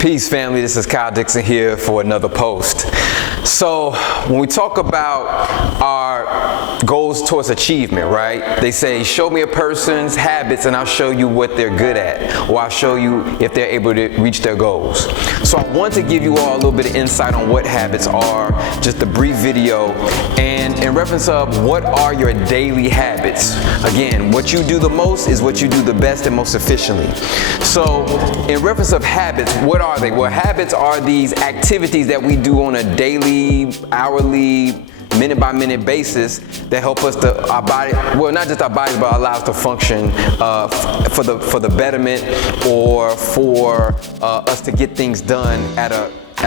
Peace, family. This is Dixon here for another post. So when we talk about our goals towards achievement, right? They say, show me a person's habits and I'll show you what they're good at, or I'll show you if they're able to reach their goals. So I want to give you all a little bit of insight on what habits are, just a brief video, and in reference of what are your daily habits. Again, what you do the most is what you do the best and most efficiently. So in reference of habits, what are they? Well, habits are these activities that we do on a daily, hourly, minute by minute basis that help us to our body, well, not just our bodies, but allow us to function for the betterment, or for us to get things done at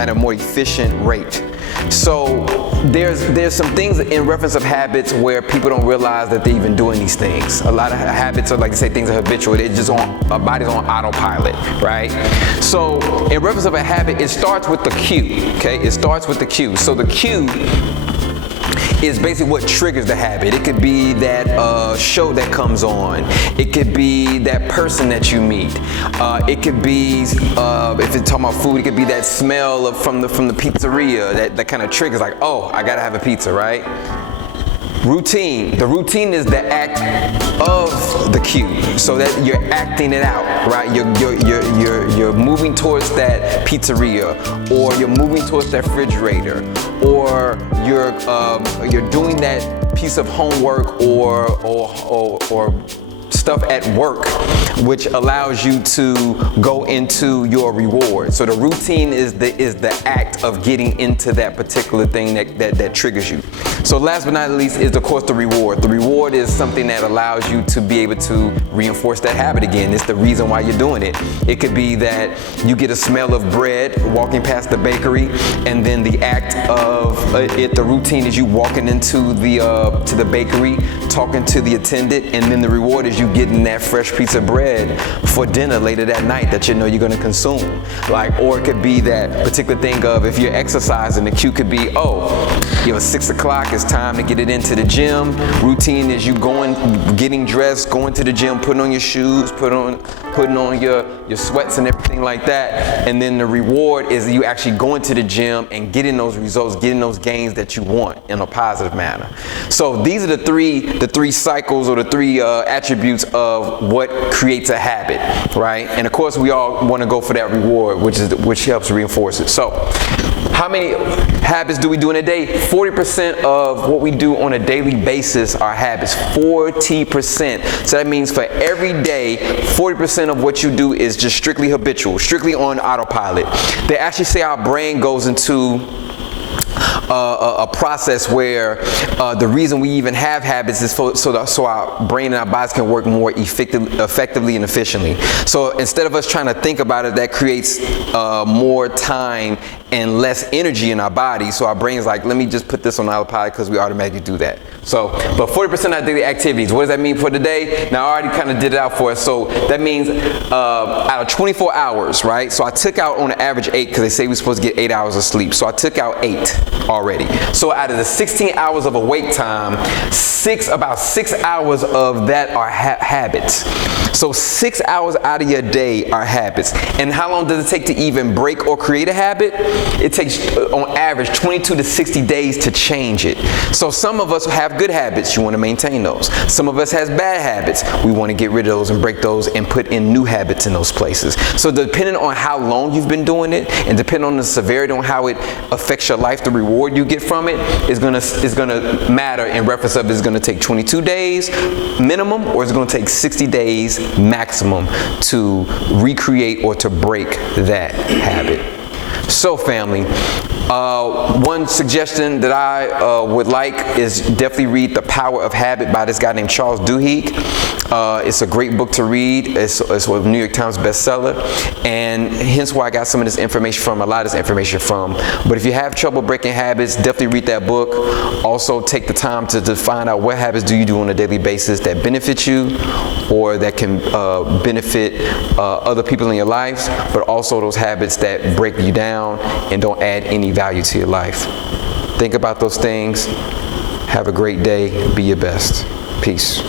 a more efficient rate. So there's some things in reference of habits where people don't realize that they're even doing these things. A lot of habits are, like they say, things are habitual. They're just our body's on autopilot, right? So in reference of a habit, it starts with the cue, okay? It starts with the cue. So the cue is basically what triggers the habit. It could be that show that comes on. It could be that person that you meet. It could be, if it's talking about food, it could be that smell from the pizzeria that kind of triggers, like, oh, I gotta have a pizza, right? Routine. The routine is the act of the cue, so that you're acting it out, right? You're moving towards that pizzeria, or you're moving towards that refrigerator, or you're doing that piece of homework or stuff at work, which allows you to go into your reward. So the routine is the act of getting into that particular thing that triggers you. So last but not least is, of course, the reward. The reward is something that allows you to be able to reinforce that habit again. It's the reason why you're doing it. It could be that you get a smell of bread walking past the bakery, and then the act of the routine is you walking into the bakery, talking to the attendant, and then the reward is you getting that fresh piece of bread for dinner later that night that you know you're going to consume. Or it could be that particular thing of, if you're exercising, the cue could be, 6 o'clock, it's time to get it into the gym. Routine is you getting dressed, going to the gym, putting on your shoes, putting on your sweats and everything like that. And then the reward is you actually going to the gym and getting those results, getting those gains that you want in a positive manner. So these are the three cycles, or the three attributes of what creates a habit, right? And of course, we all want to go for that reward, which helps reinforce it. So how many habits do we do in a day? 40% of what we do on a daily basis are habits. 40%. So that means for every day, 40% of what you do is just strictly habitual, strictly on autopilot. They actually say our brain goes into a process where the reason we even have habits is so our brain and our bodies can work more effectively and efficiently. So instead of us trying to think about it, that creates more time and less energy in our body. So our brain's like, let me just put this on autopilot, because we automatically do that. So, but 40% of our daily activities, what does that mean for the day? Now, I already kind of did it out for us. So that means out of 24 hours, right? So I took out on average 8, because they say we're supposed to get 8 hours of sleep. So I took out 8 already. So out of the 16 hours of awake time, about 6 hours of that are habits. So 6 hours out of your day are habits. And how long does it take to even break or create a habit? It takes, on average, 22 to 60 days to change it. So some of us have good habits. You want to maintain those. Some of us has bad habits. We want to get rid of those and break those and put in new habits in those places. So depending on how long you've been doing it, and depending on the severity on how it affects your life, the reward you get from it is gonna matter in reference of, it's gonna take 22 days minimum, or it's gonna take 60 days maximum to recreate or to break that habit. So family, one suggestion that I would like is definitely read The Power of Habit by this guy named Charles Duhigg. It's a great book to read. It's a New York Times bestseller, and hence why I got some of this information from, a lot of this information from. But if you have trouble breaking habits, definitely read that book. Also take the time to find out what habits do you do on a daily basis that benefit you, or that can benefit other people in your lives, but also those habits that break you down and don't add any value to your life. Think about those things. Have a great day. Be your best. Peace.